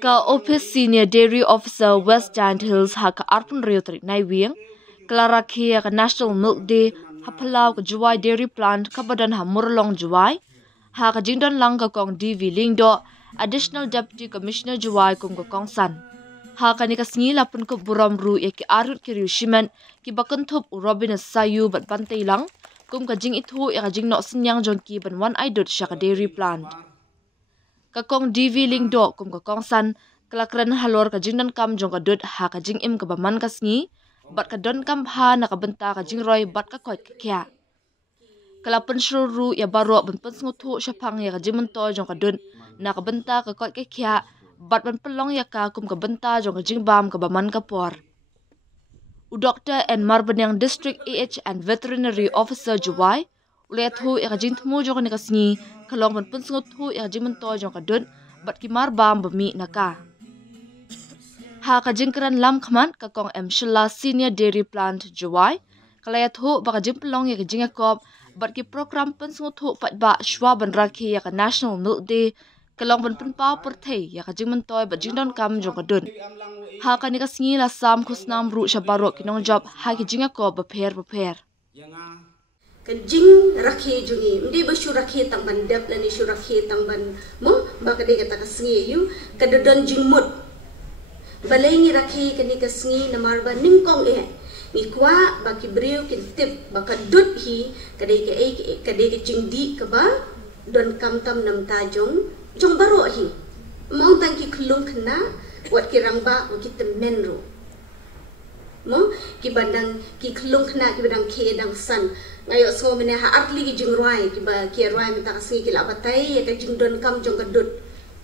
Ka Office Senior Dairy Officer West Giant Hills ha ka arpun riotri nai wiang Clara Kia ka National Milk Day hapalau ka Juwai Dairy Plant ka badan ha murlong Juwai ha ka jingdon lang ka kong DV Lingdo Additional Deputy Commissioner Juwai kum ka kong san ha ka ni ka sngi lapun ko buram ru ya ki arut ki riushimen ki bakantup Robin Sayu bat bantai lang kum ka jing itu ya ka jing no sinyang jongki ban wan aidut sya ka dairy plant kakong DV Lingdo kum kakong san kelakran halor ka jingdan kam jong ka dut ha ka jing im ka baman ka sngi bat ka don kam ha na ka benta ka jing roy bat ka koit ka kya kalapan shuru ya baro ban pen sngutu syapang ya ka jing to jong ka dut na ka benta ka koit ka kya bat ban pelong ya ka kum ka benta jong ka jing bam ka baman ka por Doctor and Marbenyang District AH and Veterinary Officer Juwai uliat hu ya ka jing tmu jong ka sngi kalong ban pun sungut hu ya jimen to jong ka dun bat ki mar bam bami naka ha ka jingkran lam khaman ka kong Shilla Senior Dairy Plant Juwai kalayat hu ba ka jing pelong ya ka jing kop bat ki program pun sungut hu fat ba shwa ban rakhi ya ka National Milk Day kalong ban pun pa perthei ya ka jingmen toy bat jingdon kam jong ka dun ha ka ni ka sngi la sam khusnam ru shabaro ki nong job ha ki jing kop ba pher kan jing rakhi jungi ndi ba shu rakhi tang ban dep la ni shu rakhi tang ban mo ba ka de ka sngi yu ka dodon jing mut balai ni rakhi ka ni ka sngi na mar ba ning kong e ni kwa ba ki briu ki tip ba ka dut hi ka de ka jing di ka ba don kam tam nam ta jong baro hi mo tang ki klung khna wat ki rang ba ki temen ro mo ki bandang ki klung khna ki bandang ke dang san ngayo so mene ha atli ki jingroi ki ba ki roi mita ka singi ki la batai ya ka jingdon kam jong ka dut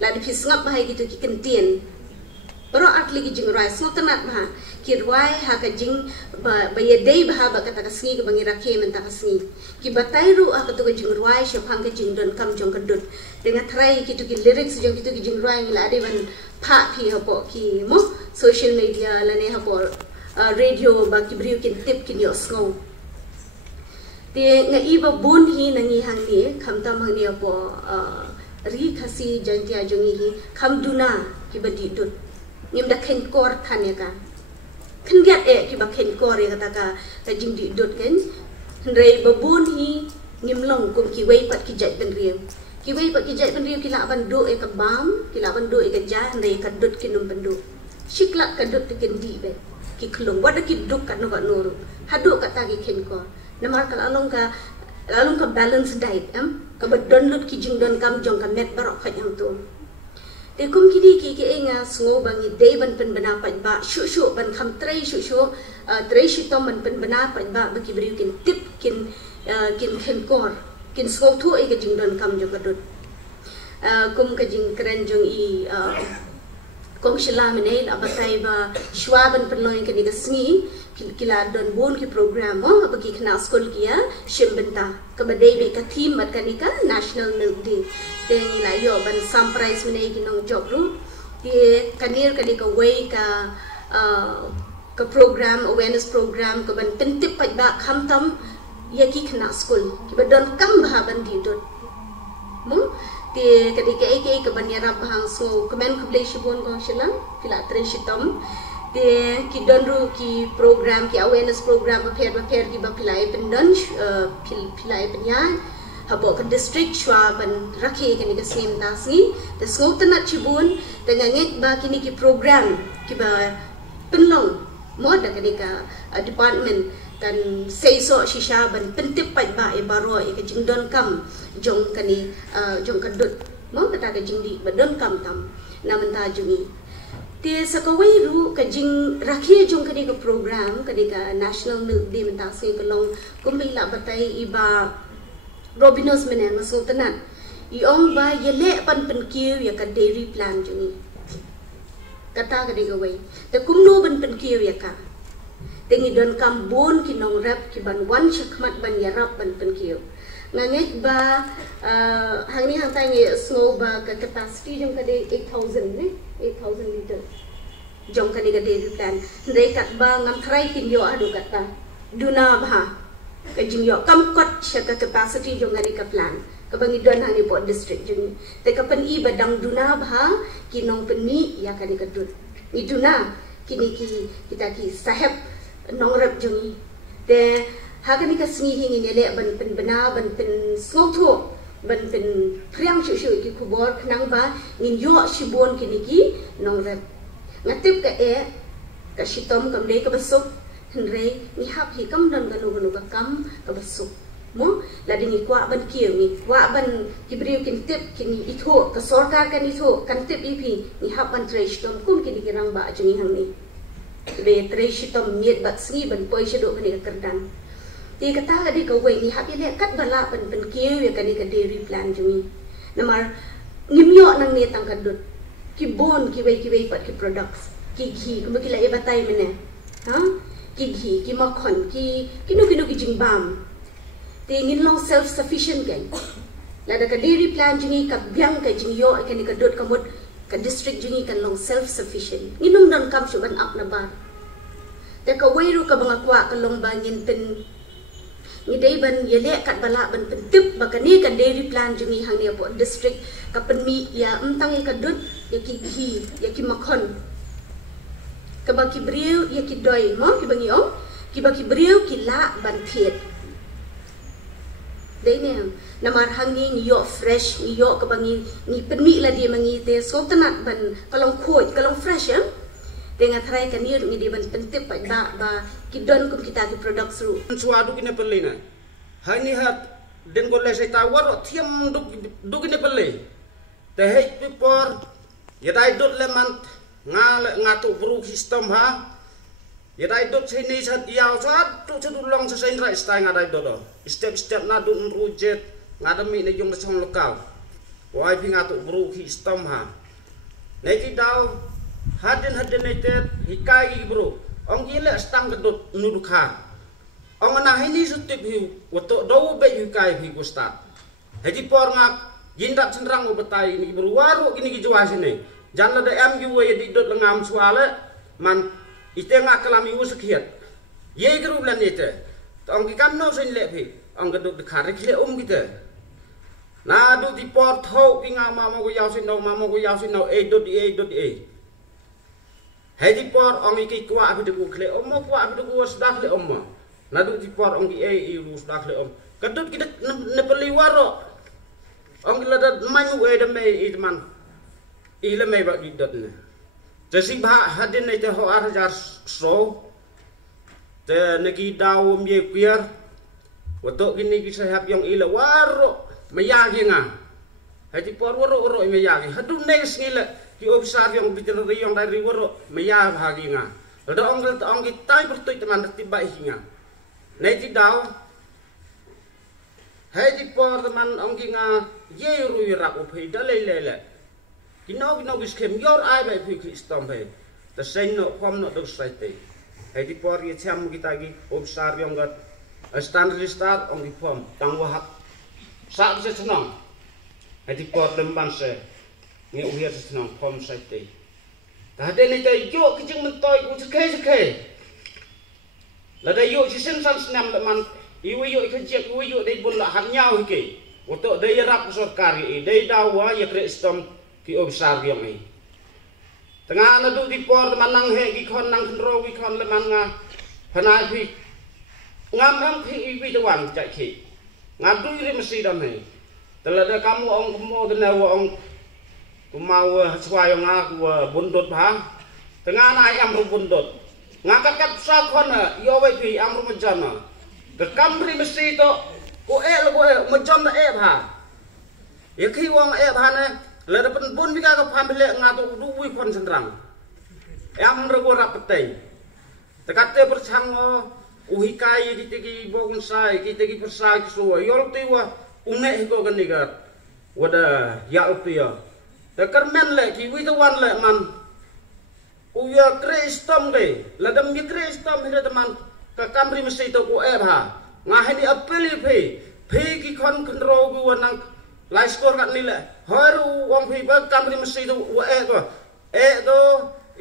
la di pisngap ba gitu ki kentien pero atli ki jingroi so tanat ba ki roi ha ka jing ba ye dei ba ba ka ta ka singi ki bangi rakhe mita ka singi ki batai ru ha ka to ka jingroi sho phang ka jingdon kam jong ka dut dengan try ki to ki lyrics jong ki to ki jingroi la de ban pha phi ha po ki mo social media la ne ha po radio ba ki briu kin tip kin yo snow te nga iba bun hi nangi hang ni kham tam hang ni po ri khasi jantia jongi hi kham duna ki ba di dut nim da khen kor than ya ka khen get e ki ba khen kor ya ta ka jing di dut ken re ba bun hi nim long kum ki wei pat ki jai ben rieng ki wei pat ki jai ben rieng ki la ban do e ka bam ki la ban do e ka ja re ka dut ki num ban do shiklat ka dut ken di be ki klung wada ki duk ka no nuru hadu ka ta ki khen kor namar kal along ka balance diet ka badon lut ki jingdon kam jong ka met barok kha yang tu te kum ki di ki enga sngo bangi dei ban pen bana pa ba shu ban kham trei shu trei shi tom ban pen bana pa ba ki briu kin tip kin khen kor kin sngo thu e ka jingdon kam jong ka dut kum ka jing kren jong i kong shila menel abatai ba shwaban penloin ke niga sngi kila don bon ki program mo bagi kena school kia shimbenta ke badai be ka theme mat kanika National Milk Day te nila yo ban surprise menai ki nong job ru ti kanir kanika way ka program awareness program ke ban pentip pat ba khamtam ya ki kena school ki badon kam ba ban di dot mo te kadika eke ke banyara bahang so kemen kublai shibon gong shilang kila tre shitom te ki donru ki program ki awareness program ba pher ki ba pilai pendon pilai penyan habo ka district shwa ban rakhe ke ni ka sim tasni te skop tanat chibun te ngangek ba kini ki program ki ba penlong mo da kadika department kan seiso shisha ban pentip pat ba e baro e ka jingdon kam jong kani jong kadut mo kata ka jingdi badon kam tam namanta jungi te sakawai ru ka jing rakhi jong kani ka program kani ka National Milk Day menta se kalong kumbila batai iba Robinos menen maso tanan iong ba yele pan penkiu ya ka dairy plant jungi kata ka diga wai te kumno ban penkiu ya ka tengi don kambon ki nong rap ki ban wan shakmat ban yarap ban penkiu ngangek ba hang ni hang tai nge snow ba ka capacity jong ka de 8000 ne 8000 liter jong ka de ga dairy plant ndai kat ba ngam thrai kin yo adu kata duna ba ka jing yo kam kot sha ka capacity jong ga de ka plan kabangi don hani po district jung te kapan I badang duna bha kinong penmi ya kani kadut ni duna kini kita ki sahab nongrap jung te hakani ka singi hingi nele ban pen bana ban pen snotho ban pen priang shu ki kubor khnang ba ngin yo shibon kini ki nongrap ngatip ka shitom kam le ka basuk henre ni hap hi kam dan ganu ka kam ka basuk mo la dingi kwa ban kieu ni kwa ban kibriu kin tip kini itho ka sarkar kan itho kan tip ipi ni hap ban tresh tom kum kini kirang ba jungi hang ni be tresh tom miet bat singi ban poi shedo kani ka kerdang ti kata ka di ka we ni hap ile kat bala ban kieu ya kani ka dairy plan jungi namar ngimyo nang ni tang kadut ki bon ki we pat ki products ki ghi kuma kila e batai mene ha ki ghi ki makhon ki kinu ki jingbam tingin long self sufficient kan lada ka dairy plan jingi ka biang ka jingyo kan ka dot kamot ka district jingi kan long self sufficient nginum dan kam suban up na ba te ka wairu ka mga kwa ka long bangin pen ngidai ban yele kat bala ban pentip ba kani ka dairy plan jingi hang ne po district ka penmi ya mtang ka dot ya ki ghi ya ki makhon ka ba ki briu ya ki doi mo ki bangi om ki ba ki briu ki la ban thiet dene namar hangi ni yo fresh ni yo kabangi ni penmi la dia mangi te so tanat ban kalong khoj kalong fresh ya dengan try kan ni di ban pentip pa ba kidon kum kita ki product ru suadu kine pelina hani hat den go le sai tawar thiam duk kine pelle te hei pipor ya dai dot le man nga tu bru system ha ya dai dot sini sat yau sat tu long sa sai rai stai nga dai dot step na dun rujet ngadami na yung nasong lokal wai pi nga tu bru system ha nei ti dau hadin nete hikai bro ong gile stang gedut nudukha ong na hini sutip hiu wato do be hikai hi gustat hedi por ngak jindak senrang ubetai ni bro waru kini ki jwa sini jan la da mu ye di dot ngam swale man ite ngak kelami uskiet ye gru lan ite ong ki kam no sin le phi ong gedut de khare kile kita na du di por thau ki ngam ma mo go yaw sin no e dot e hedi por ong iki kwa abi de kle ommo kwa abi de sudah le ommo nadu di por ong e ru sudah le om kadut kita ne peli waro ong la da manyu e de me i man i le me ba di dot ne jasi ba hadin ne te ho ar jar so te ne ki daw mye pier wato kini ki sahab yang ila waro mayagi nga hedi por waro me yagi hadu ne ngile ki obsar yang bicara yang dari waro maya bahagi nga ada ong kita bertui teman tiba hinga nei ti daw hai di por teman ong nga ye ru rak upai dalele kino bis kem yor ai bai phi kristom bai ta sen no pom no do saite hai di por ye cham kita gi obsar yang gat standard start ong di pom tang wahat sa se senang hai di por lembang se ni uhiar senang pom saite ta de ni te yo kijing mentoi ku sekhe la da yo si sen san senam da man iwi yo ikajek iwi yo dei bun la han nyau ke oto dei rap sarkar i dei dawa ya kristom ki obsar yang i tengah na du di por manang he ki khon nang khro wi khon le man nga phanai phi ngam phi iwi de wan chai ki ngam du ri mesti dam he tela da kamu ong mo de na ong kumau swai nga ku bundut bang tengah nai am ru bundut ngakat sa khon yo wai phi am ru majana ke kamri mesti to ko majan e bha ye khi wong e bha ne le da pen bun bika ka pham le nga to du wi khon sendrang am ru ko rapetei tekate perchang uhikai kitegi bonsai kitegi persai so yo tiwa une ko ganigat wada ya upia the kermen le ki wi the one le man uya kristom de la dam ye kristom hira teman ka kamri mesti to ko e bha nga heni apeli phe ki khon kro gu nang lai skor kat ni le haru wong phi ba kamri mesti to wa e do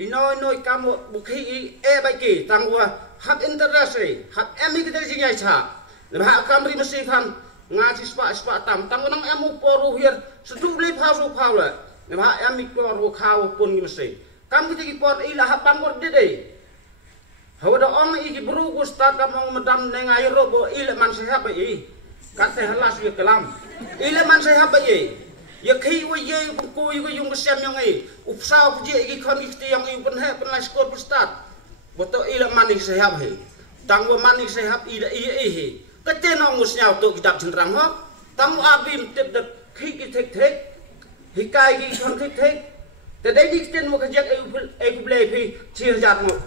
ino kam bukhi e ba ki tang wa hat interest hat emi ki de jing cha le ba kamri mesti than ngaji spa tam nang emu poru hier sedu le phau le ne ba em mi poru khau pun gi mesti kam ki por ila hapang gor de hawada ong iki bru ku start kam madam nengai ro bo ila man sehat ba i kat se halas ye kelam ila man sehat ba ye ye khi wo ye ku yo yung sem yang ai upsau ku je iki khon ki yang i pun he pun la skor start boto ila man sehat he tang wo man sehat ida i keteno ngusnya untuk kitab cenderang ho tamu abim tip de khi ki thek hikai ki khon thek te dai dik ten mo khajak e ble phi 6000 mo